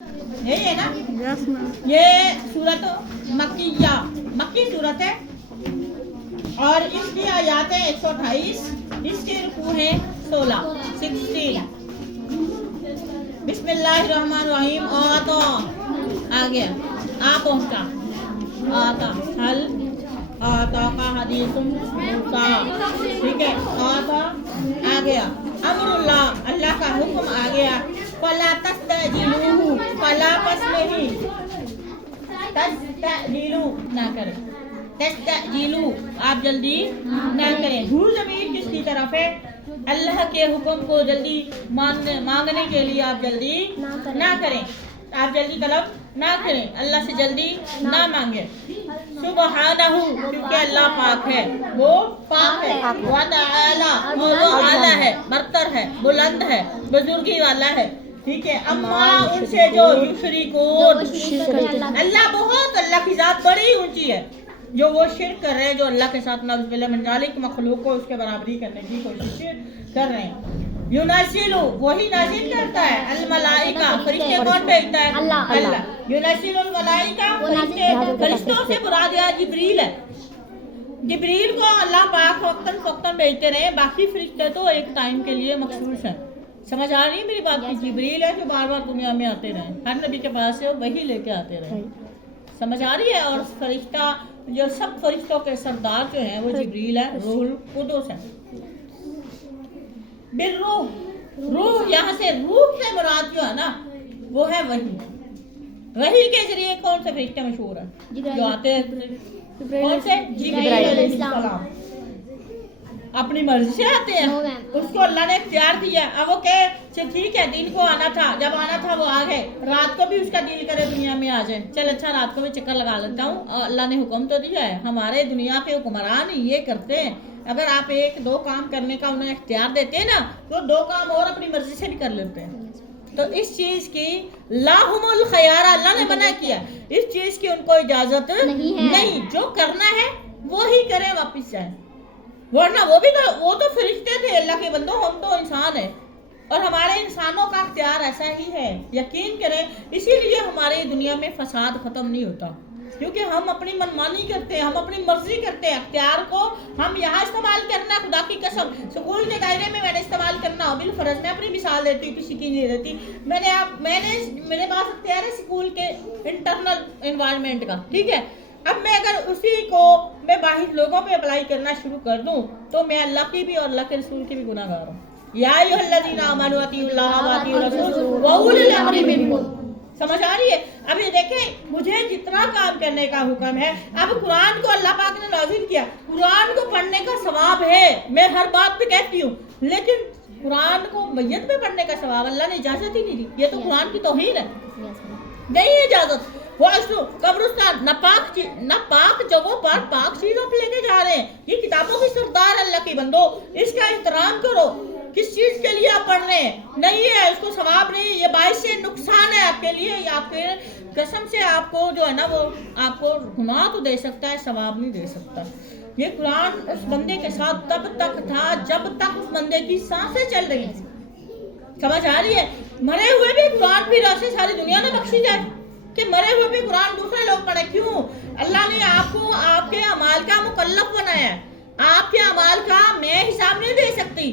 यही है ना? Yes ma'am. ये सूरत मक्किया, मक्की सूरत है और इसकी आयात है 128, इसके रुकू है 16। बिस्मिल्लाहिर्रहमानिर्रहीम। आता आ गया, आ पहुंचा, आता हल, आता का हदीसुम मूसा, ठीक है। आता आ गया, अमरुल्लाह, अल्लाह का हुक्म आ गया। फला तस्तजीलूहु, फला पस नहीं, तस्तजीलू ना करें, तस्तजीलू आप जल्दी ना करें। हु ज़मीर किसकी तरफ है? अल्लाह के हुक्म को जल्दी मांगने के लिए आप जल्दी ना करें, आप जल्दी तलब ना करें, अल्लाह से जल्दी ना मांगे। सुबहानहू, क्योंकि अल्लाह पाक है, वो पाक है। व तआला, और वो आला है, बरतर है, बुलंद है, बुजुर्गी वाला है, ठीक है। अम्मा उनसे जो युशरिकून, अल्लाह बहुत, अल्लाह की जात बड़ी ऊंची है। जो वो शिर्क कर रहे हैं, जो अल्लाह के साथ नज़्बिल्लाह मिन ज़ालिक मखलूक को उसके बराबरी करने की कोशिश कर रहे हैं। युनज़िलु, वही नाज़िल करता है। अल मलाइका, फरिश्ते कौन भेजता है? अल्लाह। युनज़िलुल मलाइका, फरिश्तों से मुराद यहाँ जिब्रील है। जिब्रील को अल्लाह पाक वक्तन फक्तन भेजते रहे, बाकी फरिश्ते तो एक टाइम के लिए मखसूस हैं। समझ आ रही है मेरी बात? की जिब्रील है जो बार बार दुनिया में आते रहे, हर नबी के पास से वही लेके आते रहे। समझ आ रही है? और फरिश्ता जो सब फरिश्तों के सरदार जो हैं वो जिब्रील है, रूहुल कुदुस है। बिर्रूह, रूह यहाँ से रूह से मुराद जो है ना वो है वही। वही के जरिए कौन से फरिश्ते मशहूर है जो आते हैं? कौन से? जिब्रील अलैहिस्सलाम। अपनी मर्जी से आते हैं, उसको अल्लाह ने इख्तियार दिया। अब वो कहे ठीक है, दिन को आना था, जब आना था वो आ गए, रात को भी उसका दिल करे दुनिया में आ जाए, चल अच्छा रात को भी चक्कर लगा लेता हूँ। अल्लाह ने हुक्म तो दिया है, हमारे दुनिया के हुक्मरान ये करते हैं। अगर आप एक दो काम करने का उन्हें इख्तियार देते हैं ना, तो दो काम और अपनी मर्जी से भी कर लेते हैं। तो इस चीज की लाहुमुल खयारा, अल्लाह ने मना किया, इस चीज की उनको इजाजत नहीं। जो करना है वो ही करें, वापिस जाए, वरना वो तो फरिश्ते थे अल्लाह के बंदो, हम तो इंसान है और हमारे इंसानों का अख्तियार ऐसा ही है। यकीन करें, इसीलिए हमारे दुनिया में फसाद खत्म नहीं होता, क्योंकि हम अपनी मनमानी करते हैं, हम अपनी मर्जी करते हैं। अख्तियार को हम यहाँ इस्तेमाल करना, खुदा की कसम स्कूल के दायरे में मैंने इस्तेमाल करना बिल फर्ज। मैं अपनी मिसाल देती हूँ, किसी की नहीं देती। मैंने मेरे पास अख्तियार है स्कूल के इंटरनल एनवायरनमेंट का, ठीक है। अब मैं अगर उसी को मैं बाहर लोगों पे अप्लाई करना शुरू कर दूं तो मैं अल्लाह की भी और अल्लाह के रसूल की भी गुनाहगार हूँ। या अय्युहल्लज़ीना आमनू अतीउल्लाह व अतीउर रसूल व उलिल अम्रि मिनकुम। समझ आ रही है? अब ये देखें, मुझे जितना काम करने का हुक्म है, अब कुरान को अल्लाह पाक ने नाज़िल किया, कुरान को पढ़ने का सवाब है, मैं हर बात पे कहती हूँ, लेकिन कुरान को मय्यत में पढ़ने का सवाब अल्लाह ने इजाजत ही नहीं दी। ये तो कुरान की तौहीन है, नहीं इजाजत। कब्रिस्तान नापाक जगहों पर पाक चीजों पे लेके जा रहे हैं। ये किताबों की सरदार अल्लाह की बंदो, इसका एहतराम करो। किस चीज के लिए आप पढ़ रहे हैं? नहीं है उसको सवाब नहीं, ये बाइस से नुकसान है आपके लिए। ये आपके कसम से आपको जो है ना वो आपको गुनाह तो दे सकता है, सवाब नहीं दे सकता। ये कुरान उस बंदे के साथ तब तक था जब तक उस बंदे की सांसें चल रही थी। समझ आ रही है? मरे हुए भी कुरान भी रास्ते सारी दुनिया ने बख्शी जाए कि मरे हुए भी कुरान दूसरे लोग पढ़े। क्यों? अल्लाह ने आपको आपके अमाल का मुकल्लफ बनाया है। आपके अमाल का मैं हिसाब नहीं दे सकती,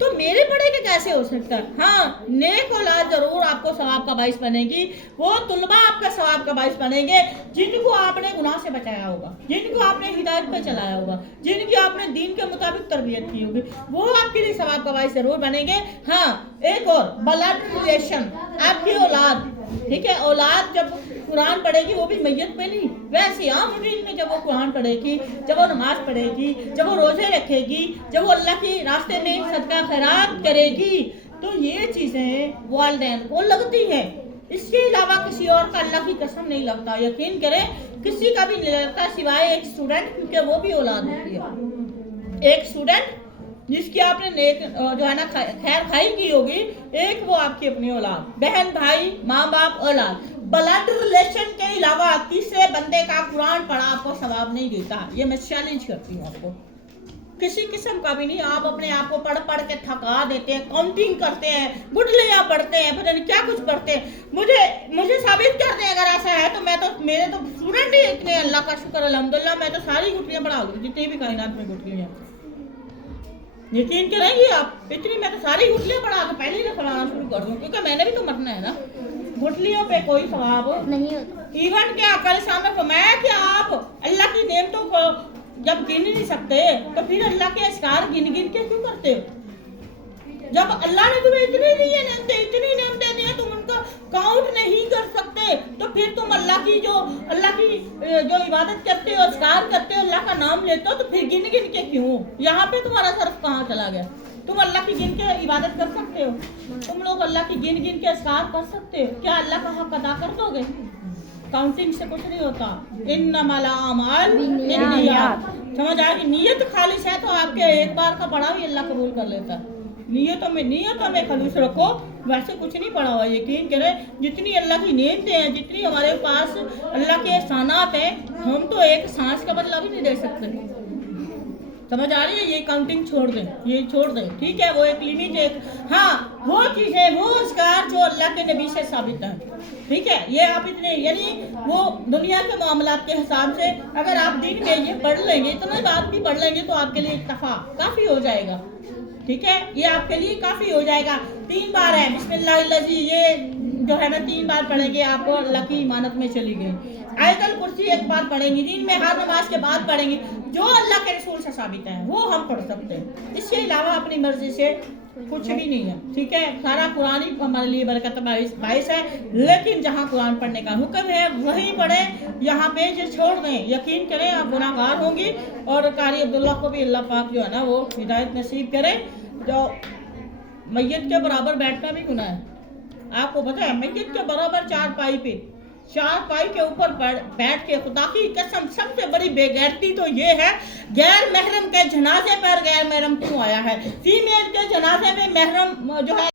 तो मेरे पढ़े के कैसे हो सकता है? हाँ, नेक औलाद जरूर आपको सवाब का बाइस बनेगी, वो तुलबा आपका सवाब का बाइस बनेंगे जिनको आपने गुनाह से बचाया होगा, जिनको आपने हिदायत पे चलाया होगा, जिनकी आपने दीन के मुताबिक तरबियत की होगी, वो आपके लिए सवाब का बाइस जरूर बनेंगे। हाँ, एक और ब्लड रिलेशन, आपकी औलाद, ठीक है, औलाद जब कुरान पढ़ेगी वो भी मैयत पे नहीं, वैसे आम उम्मीद में जब वो कुरान पढ़ेगी, जब वो नमाज पढ़ेगी, जब वो रोजे रखेगी, जब वो अल्लाह के रास्ते में सदका खैरात करेगी, तो ये चीजें वालिदैन को लगती है। इसके अलावा किसी और का अल्लाह की कसम नहीं लगता। यकीन करें, किसी का भी नहीं लगता सिवाय एक स्टूडेंट, क्योंकि वो भी औलाद होती है। एक स्टूडेंट जिसकी आपने नेक जो है ना खैर खाई की होगी, एक वो आपकी अपनी औलाद, बहन भाई माँ बाप औलाद। ब्लड रिलेशन के अलावा तीसरे बंदे का कुरान पढ़ा आपको सवाब नहीं देता। ये मैं चैलेंज करती हूँ आपको। किसी किस्म का भी नहीं। आप अपने आप को पढ़ पढ़ के थका देते हैं, काउंटिंग करते हैं, गुठलियां पढ़ते हैं, पता नहीं क्या कुछ पढ़ते हैं। मुझे साबित कर दें अगर ऐसा है तो मेरे तो स्टूडेंट ही इतने, अल्लाह का शुक्र अल्हम्दुलिल्लाह, मैं तो सारी गुठलियां पढ़ा दूँ जितनी भी कायनात में गुठलियां। यकीन करेंगी आप, इतनी मैं तो सारी गुठलियां पढ़ा के पहले ही पढ़ाना शुरू कर दूँ, क्योंकि मैंने भी तो मरना है ना। गुठलियों पे कोई सवाब नहीं होता। इवन क्या कल सामने फरमाया कि आप अल्लाह की नेमतों को जब गिन नहीं सकते तो फिर अल्लाह के अस्कार गिन गिन के क्यों करते हो? जब अल्लाह ने तुम्हें इतनी नेमतें दी हैं, तुम उनका काउंट नहीं कर सकते, तो फिर तुम अल्लाह की जो इबादत करते हो, अस्कार करते हो, अल्लाह का नाम लेते हो, तो फिर गिन गिन के क्यों? यहाँ पे तुम्हारा सर्फ कहाँ चला गया? तुम अल्लाह की गिन के इबादत कर सकते हो? तुम लोग अल्लाह की गिन गिन के अस्कार कर सकते हो? क्या अल्लाह का हक अदा कर दोगे? काउंटिंग से कुछ नहीं होता। इन्नमल आमाल बिन्नियात, समझ आ गई? नीयत खालिस है तो आपके एक बार का पढ़ा भी अल्लाह कबूल कर लेता है। नियतों में खलूस रखो, वैसे कुछ नहीं पड़ा हुआ। यकीन करें, जितनी अल्लाह की नेमतें हैं, जितनी हमारे पास अल्लाह के एहसानात हैं, हम तो एक सांस का बदला भी नहीं दे सकते। समझ आ रही है? ये काउंटिंग छोड़ दें, ये छोड़ दें, ठीक है? वो एक लिमिट, एक हाँ वो चीज़ें, वो उसकार जो अल्लाह के नबी से साबित है, ठीक है? ये आप इतने, यानी वो दुनिया के मामलात के हिसाब से अगर आप दिन में ये पढ़ लेंगे, इतना बात भी पढ़ लेंगे तो आपके लिए इत्तफा काफ़ी हो जाएगा, ठीक है? ये आपके लिए काफ़ी हो जाएगा। 3 बार है बिस्मिल्लाहिर्रहमानिर्रहीम, ये जो है ना 3 बार पढ़ेंगे, आपको अल्लाह की इमानत में चली गई। आयतल कुर्सी 1 बार पढ़ेंगे, दिन में हर नमाज के बाद पढ़ेंगे, जो अल्लाह के रसूल से साबित है वो हम पढ़ सकते हैं। इसके अलावा अपनी मर्जी से कुछ भी नहीं है, ठीक है? सारा कुरान ही हमारे लिए बरकत बाइस है, लेकिन जहाँ कुरान पढ़ने का हुक्म है वहीं पढ़े, यहाँ पे जो छोड़ दें, यकीन करें आप गुनाहगार होंगी। और कारी अब्दुल्ला को भी अल्लाह पाक जो है ना वो हिदायत नसीब करे। जो मैयत के बराबर बैठना भी गुनाह है, आपको पता है? मैयत के बराबर चारपाई के ऊपर बैठ के, खुदा की कसम सबसे बड़ी बेगैरती तो ये है, गैर महरम के जनाजे पर गैर महरम क्यों आया है? फीमेल के जनाजे में महरम जो है